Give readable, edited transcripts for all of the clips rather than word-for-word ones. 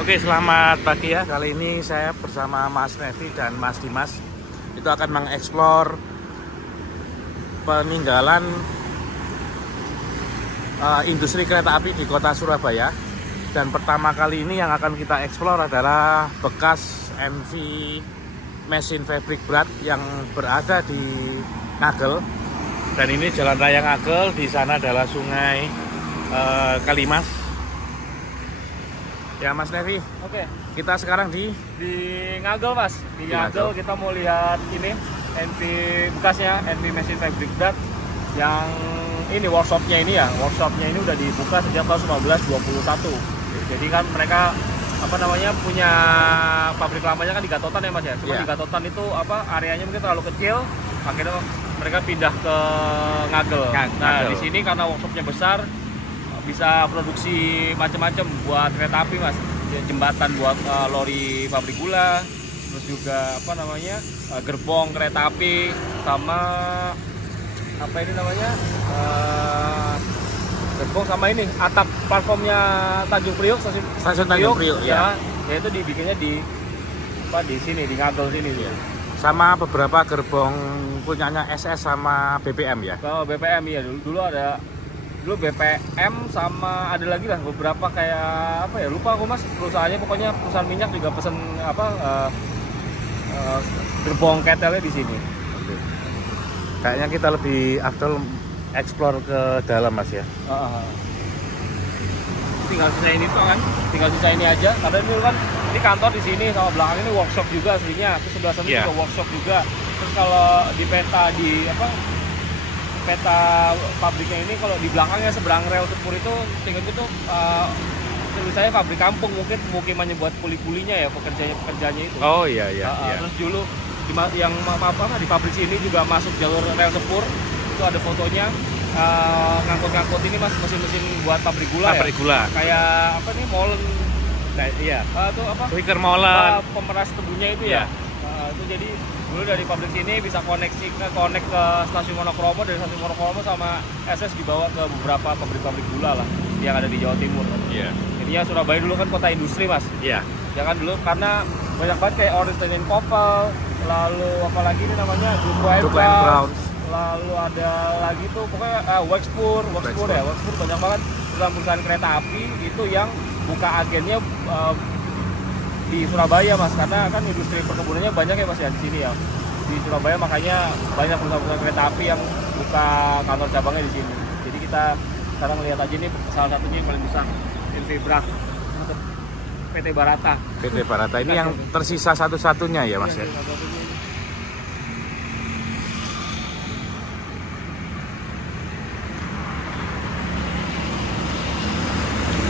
Oke, selamat pagi ya. Kali ini saya bersama Mas Nevi dan Mas Dimas itu akan mengeksplor peninggalan industri kereta api di kota Surabaya. Dan pertama kali ini yang akan kita eksplor adalah bekas MV mesin fabrik berat yang berada di Ngagel. Dan ini jalan raya Ngagel, di sana adalah sungai Kalimas. Ya Mas Nevi, Oke, kita sekarang di Ngagel Mas. Di Ngagel kita mau lihat ini MV bekasnya, MV mesin fabrik berat yang ini workshopnya ini ya. Workshopnya ini udah dibuka sejak tahun 1921. Jadi kan mereka punya pabrik lamanya kan di Gatotan ya Mas ya. Cuma di Gatotan itu areanya mungkin terlalu kecil, akhirnya mereka pindah ke Ngagel. Nah, di sini karena workshopnya besar, bisa produksi macam-macam buat kereta api Mas, jembatan buat lori pabrik gula, terus juga gerbong kereta api, sama gerbong sama ini atap platformnya Tanjung Priok, stasiun Tanjung Priok ya. Ya itu dibikinnya di sini, di Ngagel sini ya. Sama beberapa gerbong punyanya SS sama BPM ya. Kalau BPM ya dulu BPM sama ada lagi lah beberapa kayak lupa aku Mas, perusahaannya pokoknya perusahaan minyak juga pesen gerbong ketelnya di sini. Oke. Kayaknya kita lebih afdol explore ke dalam Mas ya. Tinggal sisa ini tuh kan, tinggal sisa ini aja. Karena dulu kan ini kantor di sini, sama belakang ini workshop juga aslinya. Terus sebelah sana juga workshop juga. Terus kalau di peta pabriknya ini, kalau di belakangnya seberang rel sepur itu tinggal itu menurut saya pabrik kampung, mungkin pemukimannya buat kuli-kulinya ya, pekerjanya itu. Oh iya. Terus dulu di pabrik sini juga masuk jalur rel sepur, itu ada fotonya. Ngangkut-ngangkut ini Mas, mesin-mesin buat pabrik gula. Gula. Kayak molen. Iya. Itu Wicker molen. Pemeras tebunya itu ya. Itu jadi dulu dari pabrik sini bisa connect ke stasiun Monokromo, dari stasiun Monokromo sama SS dibawa ke beberapa pabrik-pabrik gula lah yang ada di Jawa Timur. Iya. Jadinya Surabaya dulu kan kota industri Mas. Iya. Ya kan dulu karena banyak banget kayak Orange and Popel, lalu apalagi ini namanya Duke Brown. Lalu ada lagi tuh pokoknya Wexpur banyak banget perusahaan kereta api itu yang buka agennya di Surabaya Mas, karena kan industri perkebunannya banyak ya Mas ya di sini ya, di Surabaya, makanya banyak perusahaan kereta api yang buka kantor cabangnya di sini. Jadi kita sekarang lihat aja nih salah satunya yang paling besar, MV Brak, PT Barata. PT Barata ini yang tersisa satu-satunya ya Mas ya.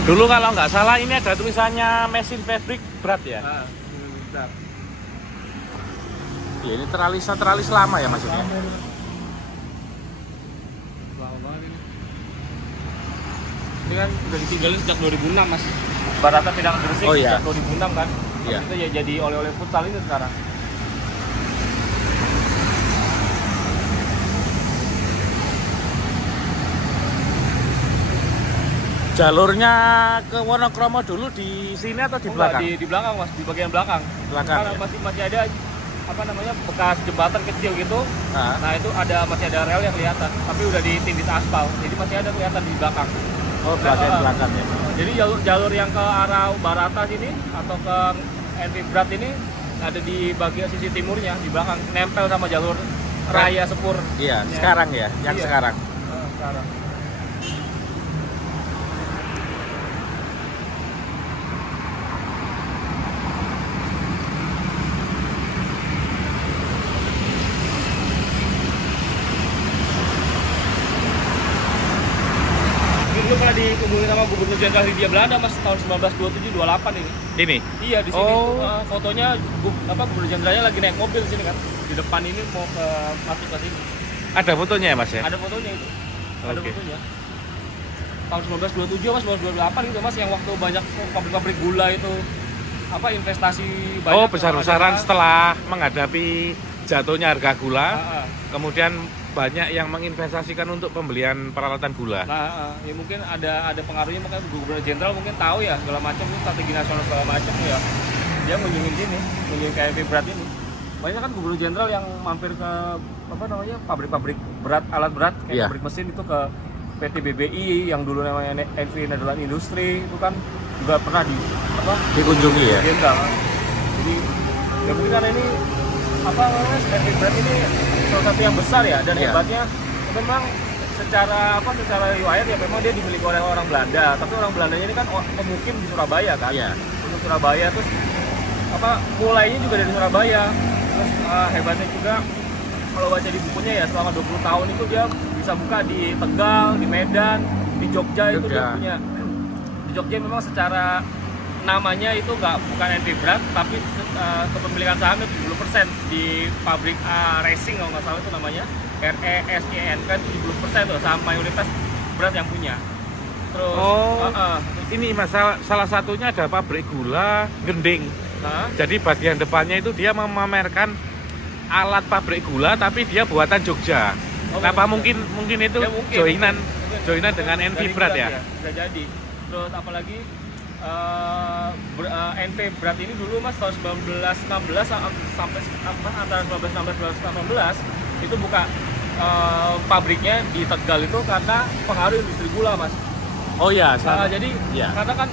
Dulu kalau nggak salah ini ada tulisannya mesin fabrik berat ya. Berat. Ya ini teralis lama ya maksudnya. Lama banget ini. Ini kan udah ditinggalin sejak 2006 Mas. Barata pindah ke Gresik sejak 2006 kan. Iya. Itu ya jadi oleh-oleh futsal ini sekarang. Jalurnya ke Wonokromo dulu di sini atau di belakang? Di belakang Mas, di bagian belakang. Karena masih ada bekas jembatan kecil gitu. Nah itu masih ada rel yang kelihatan, tapi udah ditindih aspal, jadi masih ada kelihatan di belakang. Oh, belakang ya. Jadi jalur yang ke arah Barata sini atau ke MV Berat ini ada di bagian sisi timurnya, di belakang, nempel sama jalur raya sepur. Iya, sekarang ya, yang sekarang. Sekarang. Itu pernah dikumpulin sama Gubernur Jenderal Hindia Belanda Mas, tahun 1927-28 ini. Ini? Iya, di sini fotonya Gubernur Jenderalnya lagi naik mobil sini kan. Di depan ini mau masuk ke sini. Ada fotonya ya Mas ya? Ada fotonya itu. Ada fotonya. Tahun 1927 Mas, 1928 gitu Mas, yang waktu banyak pabrik-pabrik gula itu investasi banyak. Oh, besar-besaran setelah menghadapi jatuhnya harga gula, kemudian banyak yang menginvestasikan untuk pembelian peralatan gula. Nah, ya mungkin ada pengaruhnya, makanya Gubernur Jenderal mungkin tahu ya segala macam, strategi nasional segala macam ya. Dia mengunjungi sini, mengunjungi KMP berat ini. Banyak kan Gubernur Jenderal yang mampir ke apa namanya pabrik-pabrik berat, alat berat kayak pabrik mesin itu, ke PT BBI yang dulu namanya Envi Nederland Industri, itu kan juga pernah dikunjungi ya. Jenderal. Jadi ya mungkin karena ini apa namanya Envi berat ini salah satu yang besar ya, dan hebatnya memang secara riwayat ya memang dia dimiliki oleh orang Belanda, tapi orang Belandanya ini kan pemukim di Surabaya kan. Untuk Surabaya, terus mulainya juga dari Surabaya. Terus hebatnya juga kalau baca di bukunya ya, selama 20 tahun itu dia bisa buka di Tegal, di Medan, di Jogja. Itu dia punya. Di Jogja memang secara namanya itu bukan Envi Berat, tapi kepemilikan sahamnya 70% di pabrik Racing kalau nggak salah itu namanya, RESIN kan 70% tuh saham mayoritas Berat yang punya. Terus ini salah satunya ada pabrik gula Gending. Jadi bagian depannya itu dia memamerkan alat pabrik gula, tapi dia buatan Jogja. Kenapa mungkin itu ya, joinan dengan Envi Berat ya? Bisa jadi. Terus apalagi Envi Berat ini dulu Mas tahun 1916 sampai antara 1916 itu buka pabriknya di Tegal itu karena pengaruh industri gula Mas. Oh ya, jadi karena kan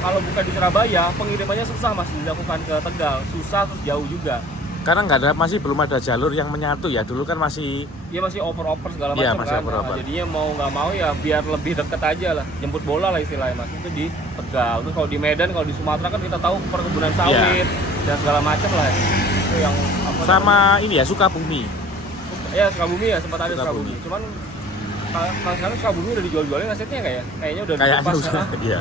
kalau bukan di Surabaya pengirimannya susah Mas, dilakukan ke Tegal, susah, terus jauh juga. Karena belum ada jalur yang menyatu ya, dulu kan masih oper segala macam kan. Jadinya mau nggak mau ya biar lebih deket aja lah, jemput bola lah istilahnya Mas, itu di Tegal. Terus kalau di Medan, kalau di Sumatera kan kita tahu perkebunan sawit dan segala macam lah ya. Itu yang ini ya, Sukabumi. Ya Sukabumi ya, sempat ada Sukabumi. Cuman sekarang Sukabumi udah dijual-jualin asetnya kayaknya udah dilepas. Iya.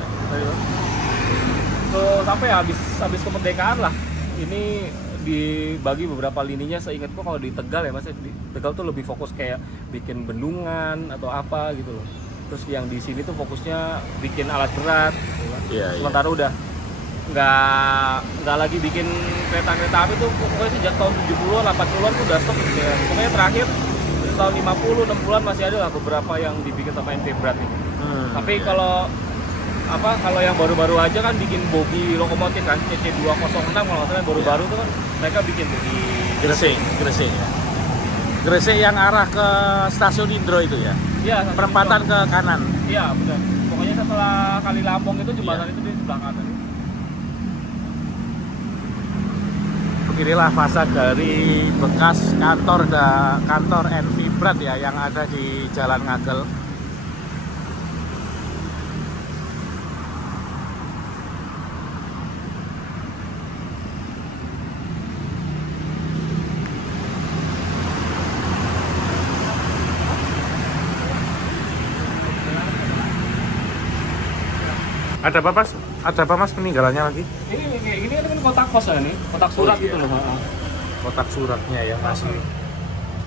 Terus sampai habis kemerdekaan lah, ini dibagi beberapa lininya. Seingatku kalau di Tegal ya Mas, di Tegal tuh lebih fokus kayak bikin bendungan atau apa gitu loh. Terus yang di sini tuh fokusnya bikin alat berat. Sementara udah nggak lagi bikin kereta api tuh, pokoknya sejak tahun 70-an, 80-an tuh udah stop gitu ya. Pokoknya terakhir tahun 50, 60-an masih ada lah beberapa yang dibikin sama Envi Berat ini. Tapi kalau yang baru-baru aja kan bikin bogi lokomotif kan, CC206 kalau nggak salah, baru-baru tuh kan mereka bikin tuh di Gresik ya. Gresik yang arah ke stasiun Indro itu ya? Iya. Perempatan ke kanan. Iya benar. Pokoknya setelah Kali Lampung itu jembatan itu di sebelah kanan. Beginilah fasad dari bekas kantor Envi Berat ya, yang ada di Jalan Ngagel. Ada apa mas peninggalannya lagi? Ini kan kotak pos ya, nih kotak surat gitu loh. Kotak suratnya ya masih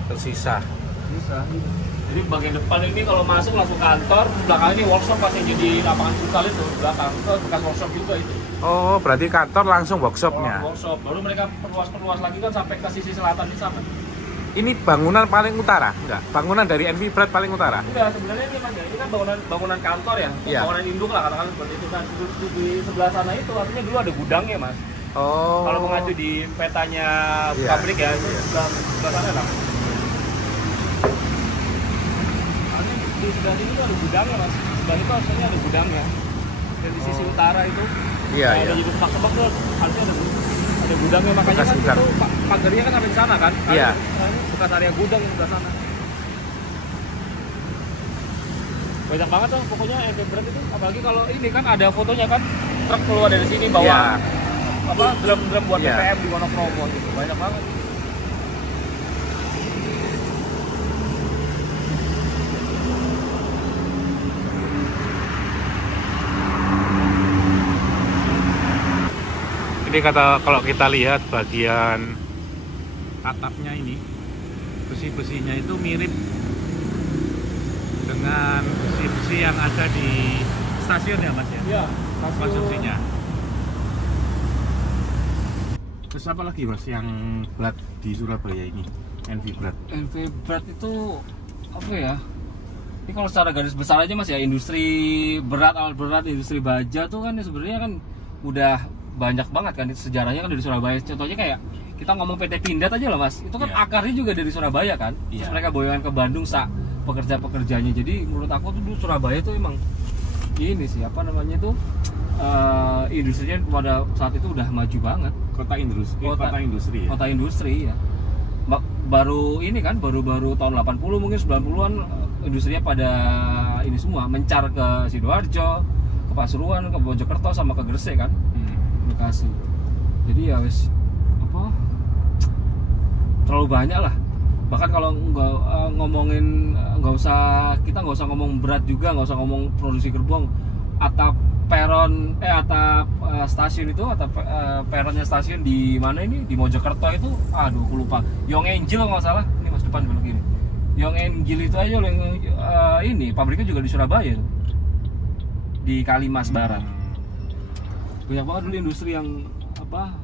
tersisa. Jadi bagian depan ini kalau masuk langsung kantor, belakang ini workshop pas yang jadi lapangan futsal itu, belakang itu bekas workshop juga itu. Oh, berarti kantor langsung workshopnya? Workshop, baru mereka perluas lagi kan sampai ke sisi selatan ini sampai. Ini bangunan paling utara? Enggak? Bangunan dari Envi Berat paling utara? Enggak, sebenarnya ini kan bangunan kantor ya, bangunan induk lah katakan seperti itu kan. Di sebelah sana itu artinya dulu ada gudangnya Mas. Oh. Kalau mengacu di petanya pabrik ya, itu sebelah sana lah. Di sebelah sini tuh ada gudangnya Mas. Sebelah itu harusnya ada gudangnya. Dan di sisi utara itu ada jadi tebak-tebak tuh harusnya ada gudangnya, makanya kan itu pagarnya kan sampai di sana kan. Iya. Bekas area gudang di sebelah sana. Banyak banget tuh pokoknya Envi Berat itu, apalagi kalau ini kan ada fotonya kan, truk keluar dari sini bawa drum buat BBM di Wonokromo gitu. Banyak banget. Ini kalau kita lihat bagian atapnya ini, besi-besinya itu mirip dengan besi-besi yang ada di stasiun ya Mas ya? Iya, konstruksinya. Terus apa lagi Mas yang berat di Surabaya ini? NV berat. NV berat itu apa ya? Ini kalau secara garis besar aja Mas ya, industri berat, alat berat, industri baja tuh kan sebenarnya kan udah banyak banget kan sejarahnya kan dari Surabaya. Contohnya kayak kita ngomong PT Pindad aja loh Mas, itu kan akarnya juga dari Surabaya kan. Terus mereka boyongan ke Bandung pekerja-pekerjanya. Jadi menurut aku tuh dulu Surabaya tuh emang ini sih apa namanya tuh industrinya pada saat itu udah maju banget. Kota industri ya? Kota industri ya. Baru ini kan baru tahun 80 mungkin 90-an industrinya pada ini semua mencar ke Sidoarjo, ke Pasuruan, ke Mojokerto sama ke Gresik kan. Bekasi. Jadi ya wes apa terlalu banyak lah. Bahkan kalau ngomongin kita nggak usah ngomong berat juga, nggak usah ngomong produksi gerbong, atap stasiun itu, peronnya stasiun di mana ini, di Mojokerto itu, aduh aku lupa, Yong Angel nggak salah, ini Mas depan belok ini, Yong Angel itu aja yang ini pabriknya juga di Surabaya tuh, di Kalimas Barat. Banyak banget dulu industri yang apa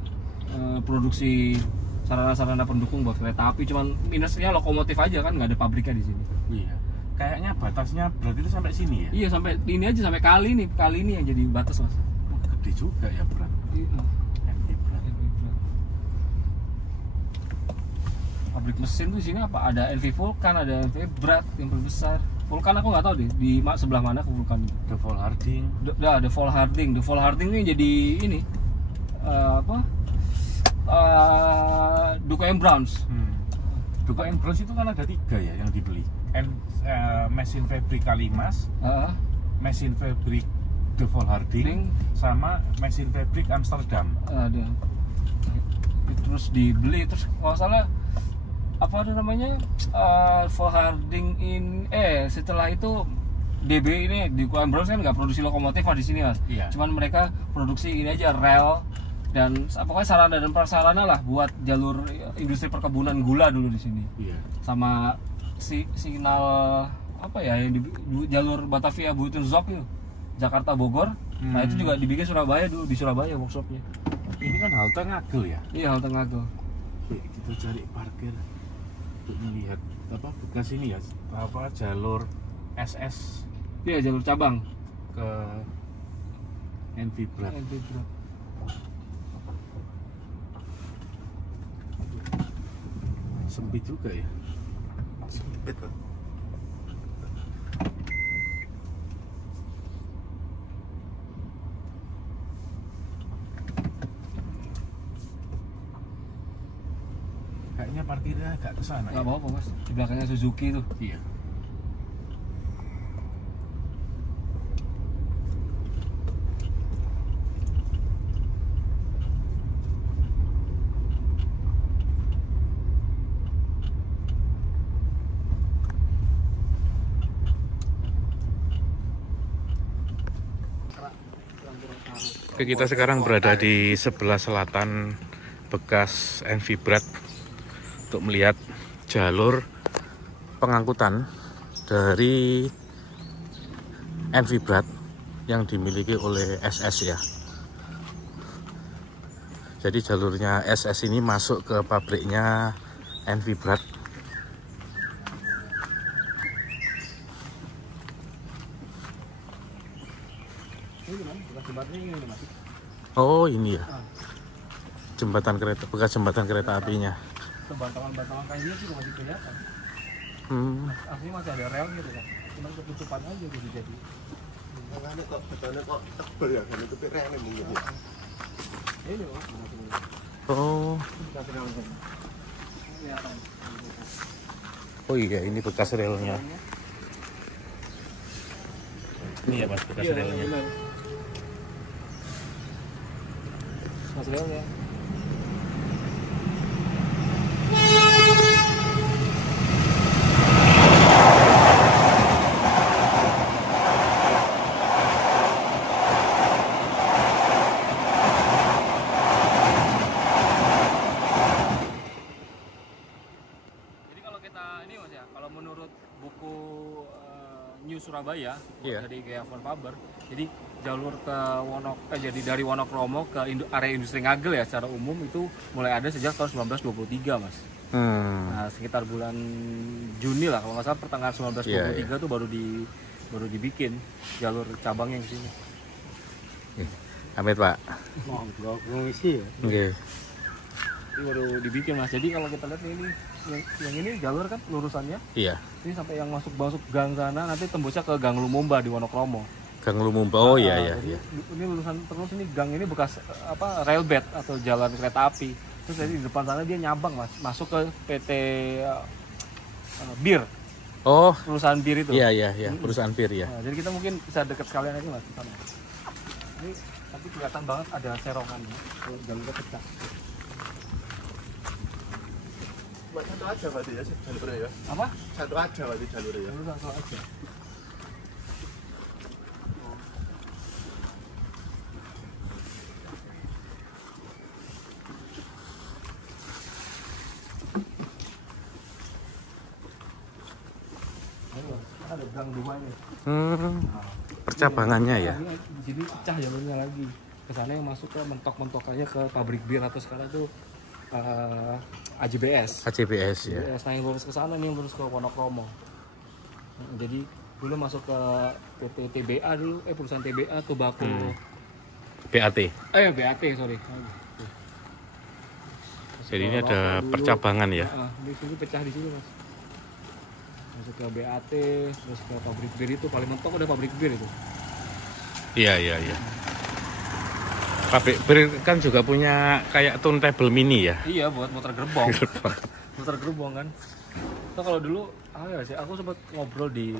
produksi sarana-sarana pendukung buat kereta api, cuman minusnya lokomotif aja kan, nggak ada pabriknya di sini. Iya. Kayaknya batasnya berarti itu sampai sini ya? Iya, sampai ini aja, sampai kali ini yang jadi batas Mas. Oh, gede juga ya berat. Iya. NV berat. Pabrik mesin tuh di sini apa? Ada NV Vulcan, ada NV berat yang paling besar. Vulcan aku nggak tahu deh di sebelah mana ke Vulcan itu. The Vol Harding. The Vol Harding. The Vol Harding ini jadi ini Duke M Browns. Duke M Browns itu kan ada 3 ya yang dibeli. Mesin fabrik Kalimas, mesin fabrik The Vol Harding, sama mesin fabrik Amsterdam. Ada. Terus dibeli, terus kalau salah apa ada namanya Vol Harding setelah itu DB ini di Duke M Browns kan nggak produksi lokomotif di sini Mas. Iya. Cuman mereka produksi ini aja rel dan pokoknya sarana dan prasarana lah buat jalur industri perkebunan gula dulu di sini. Iya. Sama signal apa ya yang di jalur Batavia Buitenzorg itu Jakarta Bogor. Nah itu juga dibikin Surabaya dulu, di Surabaya workshopnya. Ini kan halte Ngagel ya? Iya, halte Ngagel. Oke, kita cari parkir untuk melihat apa bekas ini ya, apa jalur SS. Iya, jalur cabang ke NV berat. Sempit juga ya. Sempit loh. Kayaknya parkirnya agak ke sana. Enggak apa-apa, Mas. Di belakangnya Suzuki tuh. Iya. Oke, kita sekarang berada di sebelah selatan bekas NV berat untuk melihat jalur pengangkutan dari NV berat yang dimiliki oleh SS ya. Jadi jalurnya SS ini masuk ke pabriknya NV berat. Oh ini ya, jembatan kereta, bekas jembatan kereta apinya. Bantalan-bantalan kayu sih masih kelihatan. Aslinya masih ada rel gitu kan, cuma ketutupan aja gitu jadi. Makanya kok betulnya kok tebel ya, karena itu relnya mungkin ya. Ini loh. Oh. Oh iya, ini bekas relnya. Ini ya Mas, bekas relnya. Mas relnya. Surabaya, Iya. dari Gaya Von Faber. Jadi jalur ke jadi dari Wonokromo ke area industri Ngagel ya secara umum itu mulai ada sejak tahun 1923 Mas. Nah, sekitar bulan Juni lah kalau nggak salah pertengahan 1923 tuh baru dibikin jalur cabangnya di sini. Amit Pak. Monggo ngisi ya. Nggih. Ini baru dibikin Mas. Jadi kalau kita lihat ini yang ini jalur kan lurusannya. Iya. Ini sampai yang masuk gang sana nanti tembusnya ke Gang Lumumba di Wonokromo. Gang Lumumba. Oh iya. Ini lulusan terus ini gang ini bekas railbed atau jalan kereta api. Terus jadi di depan sana dia nyabang Mas, masuk ke PT Bir. Oh. Perusahaan bir itu. Iya. Perusahaan bir ya. Nah, jadi kita mungkin bisa dekat sekalian aja Mas. Ini tapi kelihatan banget ada serongannya. Jalurnya pecah. Satu aja berarti ya jalurnya ya. Apa? Satu aja berarti jalurnya ya. Satu aja. Ada gang dua ini. Percabangannya ya. Di sini pecah jalurnya lagi. Kesana yang masuk ke mentok-mentokannya ke pabrik bir atau sekarang itu AJBS. AJBS ya. Nah yang lurus ke sana nih yang lurus ke Wonokromo. Jadi dulu masuk ke PT TBA dulu, perusahaan TBA Tobacco. BAT. BAT sorry. Jadi ini ada percabangan ya. Di sini pecah di sini Mas. Masuk ke BAT, terus ke pabrik bir itu paling mentok ada pabrik bir itu. Iya. Pabrik bir kan juga punya kayak turntable mini ya. Iya buat muter gerbong. Muter gerbong kan. Nah, kalau dulu aku sempat ngobrol di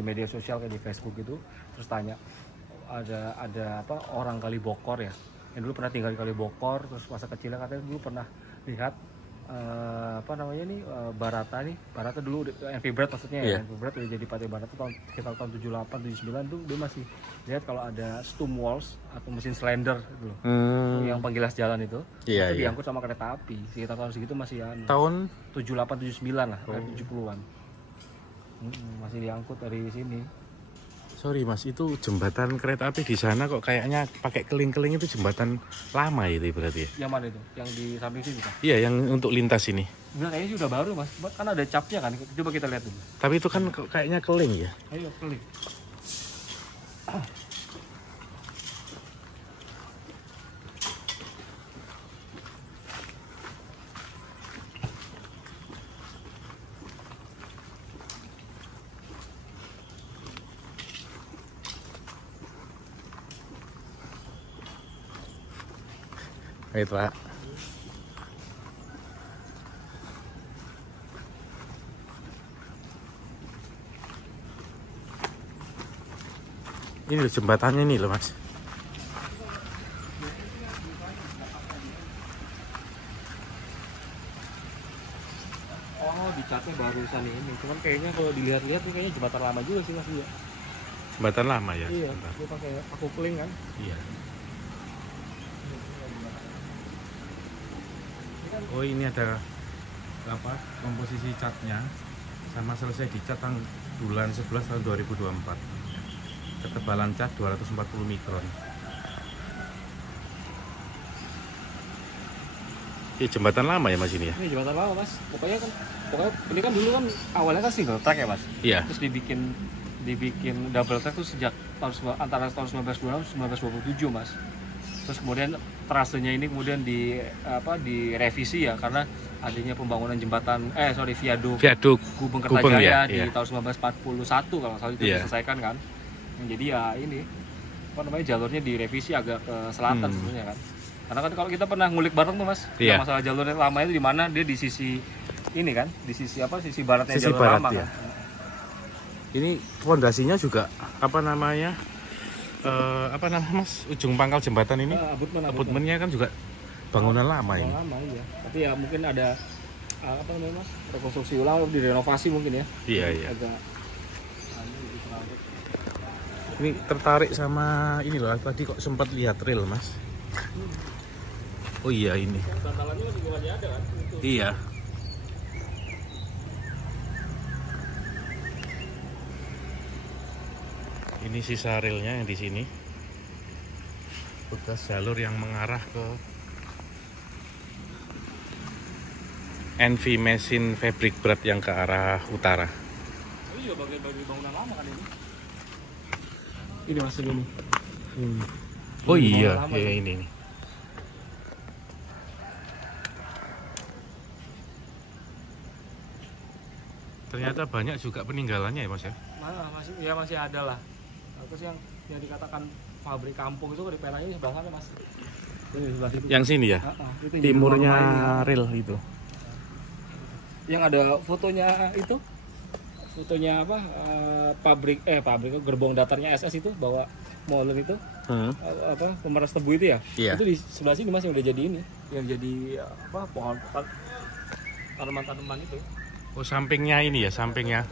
media sosial kayak di Facebook gitu, terus tanya ada orang Kalibokor ya. Yang dulu pernah tinggal di Kalibokor, terus masa kecilnya katanya dulu pernah lihat Barata dulu NV Berat maksudnya ya. NV Berat udah jadi Partai Barata sekitar tahun 78 79 tuh dia masih lihat kalau ada stum walls atau mesin slender gitu loh. Yang penggilas jalan itu diangkut sama kereta api. Sekitar tahun segitu masih tahun 78 79 lah, 70-an. Masih diangkut dari sini. Sorry Mas, itu jembatan kereta api di sana kok kayaknya pakai keling-keling, itu jembatan lama itu berarti ya? Yang mana itu? Yang di samping sini Pak? Iya, yang untuk lintas ini. Enggak, kayaknya sudah baru Mas. Kan ada capnya kan. Coba kita lihat dulu. Tapi itu kan kayaknya keling ya? Ayo keling. Baik Pak. Ini loh jembatannya nih loh Mas. Oh, dicatnya barusan ini. Cuman kayaknya kalau dilihat-lihat ini kayaknya jembatan lama juga sih Mas. Jembatan lama ya? Iya, dia pakai paku keling kan. Iya. Oh ini ada komposisi catnya sama selesai dicat bulan 11 tahun 2024. Ketebalan cat 240 mikron. Ini jembatan lama ya Mas ini ya? Ini jembatan lama Mas. Pokoknya ini kan dulu kan awalnya kan single track ya Mas. Iya. Terus dibikin double track tuh sejak antara tahun 1926 1927 Mas. Terus kemudian trasenya ini kemudian direvisi ya karena adanya pembangunan viaduk Gubeng Kertajaya di tahun 1941 kalau salah itu diselesaikan kan. Jadi ya ini jalurnya direvisi agak ke selatan sebenarnya kan. Karena kan kalau kita pernah ngulik bareng tuh Mas, masalah jalurnya lama itu di mana dia di sisi ini kan, di sisi sisi baratnya sisi jalur barat, lama ya. Kan. Ini fondasinya juga Mas, ujung pangkal jembatan ini abutmennya kan juga bangunan lama ini. Lama iya. Tapi ya mungkin ada Mas, rekonstruksi ulang, direnovasi mungkin ya. Iya. Agak ini tertarik sama ini loh, tadi kok sempat lihat rel Mas. Oh iya ini. bantalannya juga masih ada kan? Iya. Ini sisa relnya yang di sini. Bekas jalur yang mengarah ke NV Mesin Fabric Berat yang ke arah utara. Ini juga bagi bangunan lama kan ini. Ini masih ini. Oh Ini iya, bangunan lama ya ini. ini nih. Ternyata banyak juga peninggalannya ya Mas ya? Masih ada lah. Terus yang dikatakan pabrik kampung itu di penanya di sebelah sana Mas. Ini sebelah situ. Yang sini ya? Itu yang Timurnya jadi rumah rel itu. yang ada fotonya itu. Fotonya apa? Pabrik gerbong datarnya SS itu bawa molen itu. Apa pemeras tebu itu ya? Iya. Itu di sebelah sini Mas yang udah jadi ini. Yang jadi apa? Pohon tanaman-tanaman itu. Oh sampingnya ini ya, sampingnya.